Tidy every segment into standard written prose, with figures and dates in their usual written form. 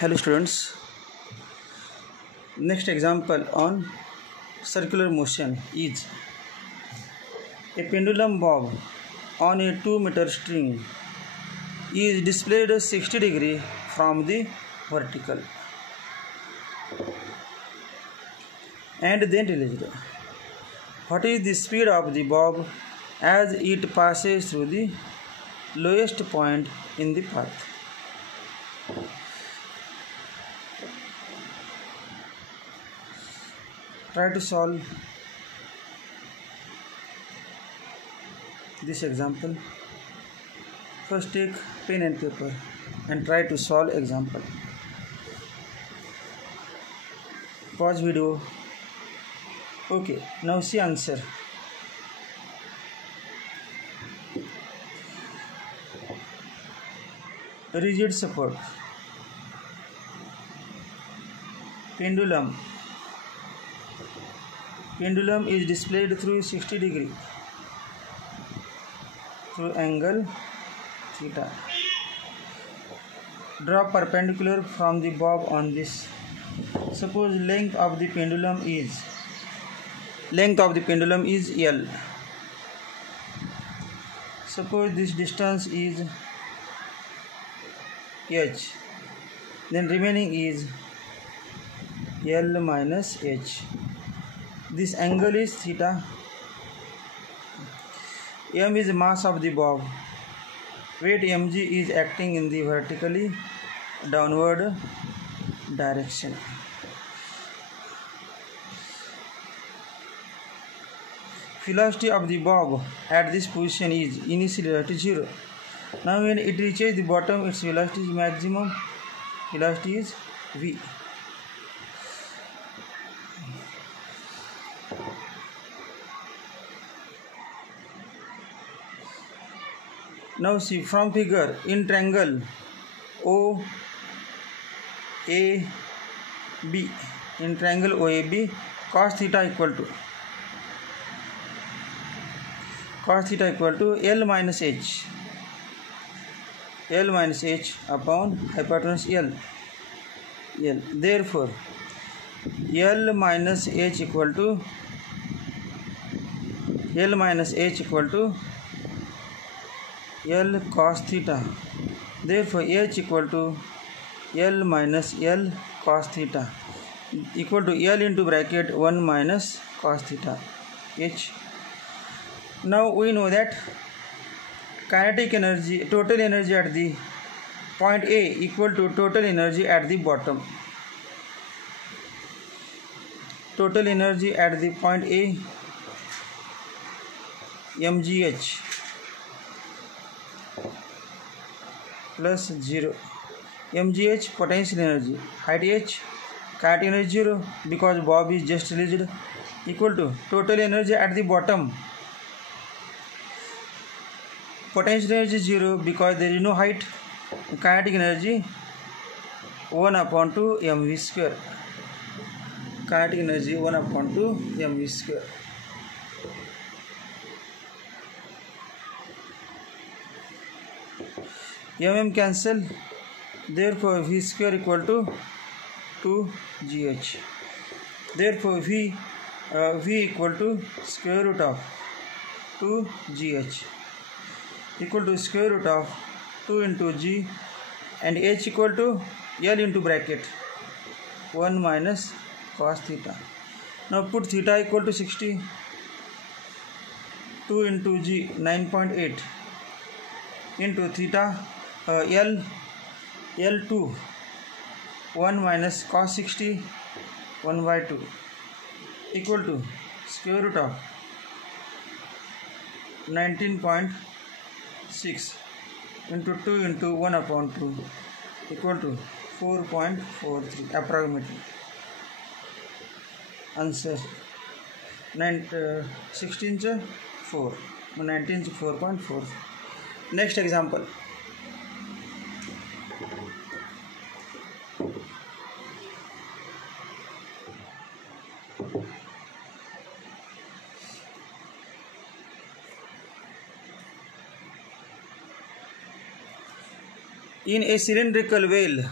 Hello students, next example on circular motion is a pendulum bob on a 2-meter string is displayed 60 degree from the vertical and then released. What is the speed of the bob as it passes through the lowest point in the path? Try to solve this example. First take pen and paper and try to solve example. Pause video. Okay, now see answer. Rigid support. Pendulum is displayed through 60 degree through angle theta. Draw perpendicular from the bob on this. Suppose length of the pendulum is L. Suppose this distance is h, then remaining is L minus h. This angle is theta. M is mass of the bob. Weight mg is acting in the vertically downward direction. Velocity of the bob at this position is initially at 0. Now when it reaches the bottom, its velocity is maximum. Velocity is v. Now see from figure, in triangle OAB, cos theta equal to L minus h upon hypotenuse L. Therefore L minus h equal to L cos theta. Therefore h equal to L minus L cos theta equal to L into bracket 1 minus cos theta h. Now we know that kinetic energy, total energy at the point A equal to total energy at the bottom. Total energy at the point A, mgh plus 0. mgh potential energy, height h, kinetic energy 0 because bob is just released, equal to total energy at the bottom. Potential energy 0 because there is no height. Kinetic energy 1 upon 2 mv square. Kinetic energy 1 upon 2 mv square. Cancel. Therefore v square equal to 2gh. Therefore v equal to square root of 2gh equal to square root of 2 into g, and h equal to L into bracket 1 minus cos theta. Now put theta equal to 60, 2 into g 9.8 into theta L2 1 minus cos 60 1 by 2 equal to square root of 19.6 into 2 into 1 upon 2 equal to 4.43 approximately. Answer 16 4 19 4.4. Next example. In a cylindrical well,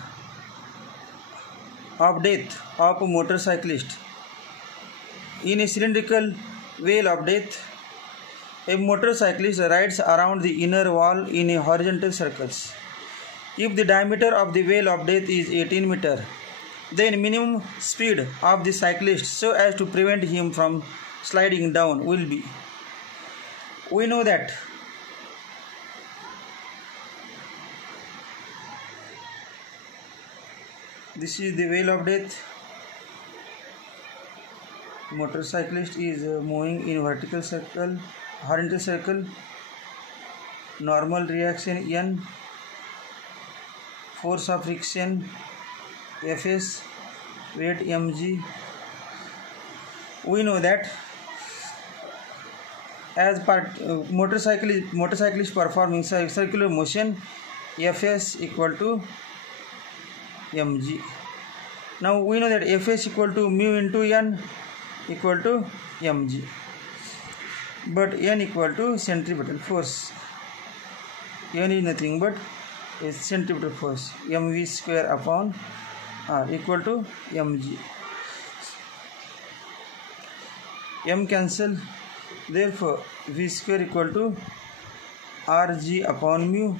of death of a motorcyclist. In a cylindrical wheel of death, a motorcyclist rides around the inner wall in a horizontal circles. If the diameter of the wheel of death is 18 meter, then minimum speed of the cyclist so as to prevent him from sliding down will be. We know that this is the wheel of death. Motorcyclist is moving in vertical circle, horizontal circle. Normal reaction N, force of friction Fs, weight mg. We know that as motorcyclist performing circular motion, Fs equal to mg. Now we know that Fs equal to mu into n equal to mg, but n equal to centripetal force. N is nothing but a centripetal force, mv square upon r equal to mg. M cancel, therefore v square equal to rg upon mu,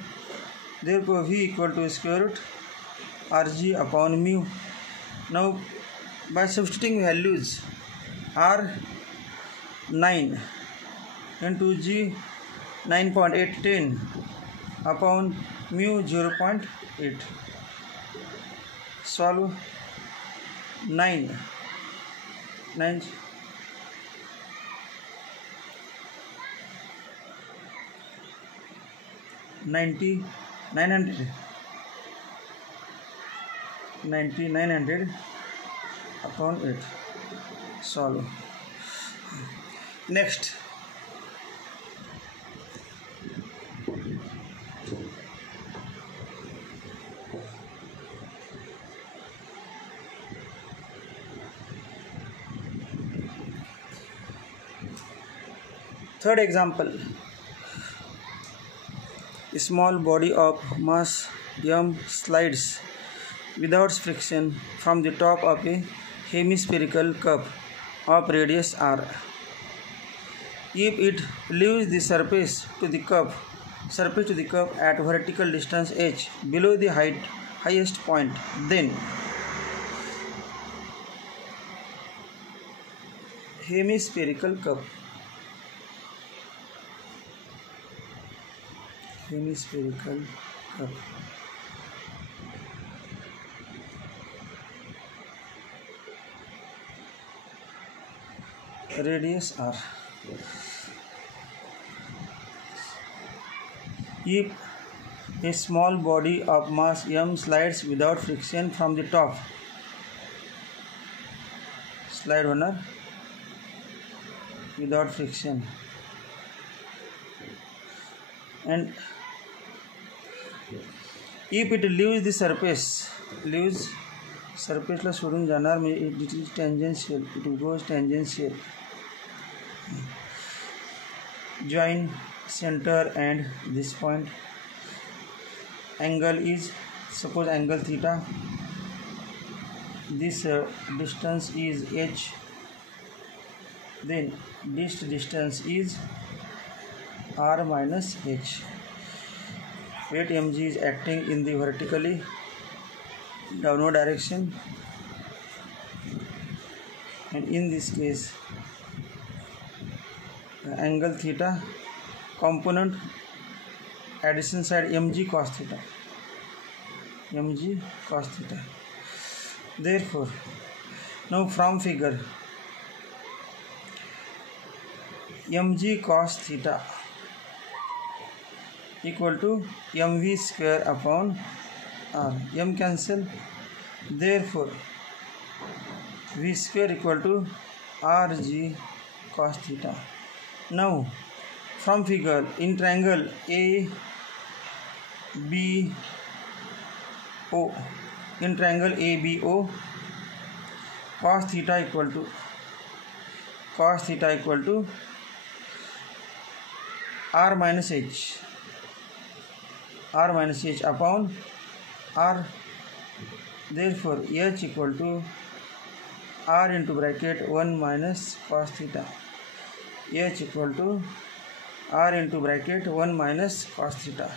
therefore v equal to square root rg upon mu. Now by substituting values, r 9 into g 9.810 upon mu 0.8. Solve 9 900 upon 8. Solve. Next, third example. A small body of mass m slides without friction from the top of a hemispherical cup of radius r. If it leaves the surface to the cup at vertical distance h below the highest point, then hemispherical cup radius r. If a small body of mass m slides without friction from the top, slide runner without friction, and if it leaves the surface ला सोडून जाणार म्हणजे it is tangential, it goes tangential. Join center and this point. Angle is, suppose angle theta. This distance is h. Then this distance is r minus h. Weight mg is acting in the vertically downward direction, and in this case angle theta, component addition side mg cos theta, Therefore, now from figure, mg cos theta equal to mv square upon r. M cancel, therefore v square equal to rg cos theta. Now from figure, in triangle ABO, cos theta equal to r minus h upon r Therefore H equal to R into bracket 1 minus cos theta. H equal to R into bracket 1 minus cos theta.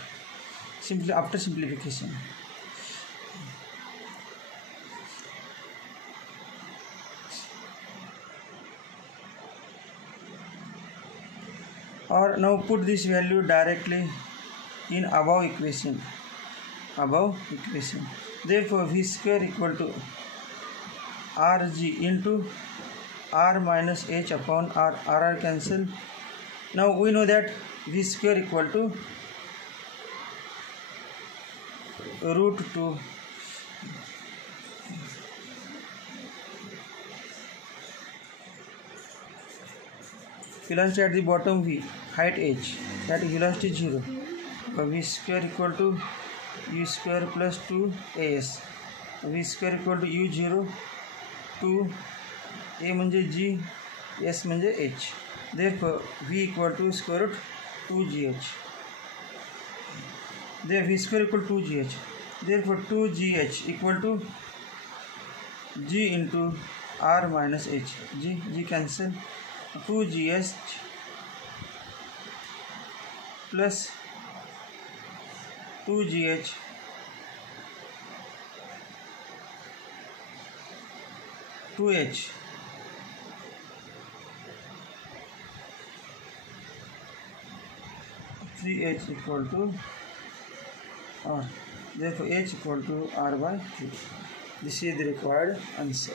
Simply after simplification. Or now put this value directly in above equation. Therefore V square equal to Rg into R minus H upon R. R cancel. Now we know that V square equal to root 2 velocity at the bottom V, height h, that is velocity 0. V square equal to u square plus 2 as. V square equal to u0 2 a म्हणजे g, s म्हणजे h. Therefore V equal to square root 2gh. There V square equal to 2gh. Therefore 2gh equal to g into r minus h. G cancel. 2gh plus 2gh to h. H equal to r. Therefore H equal to r by 3. This is the required answer.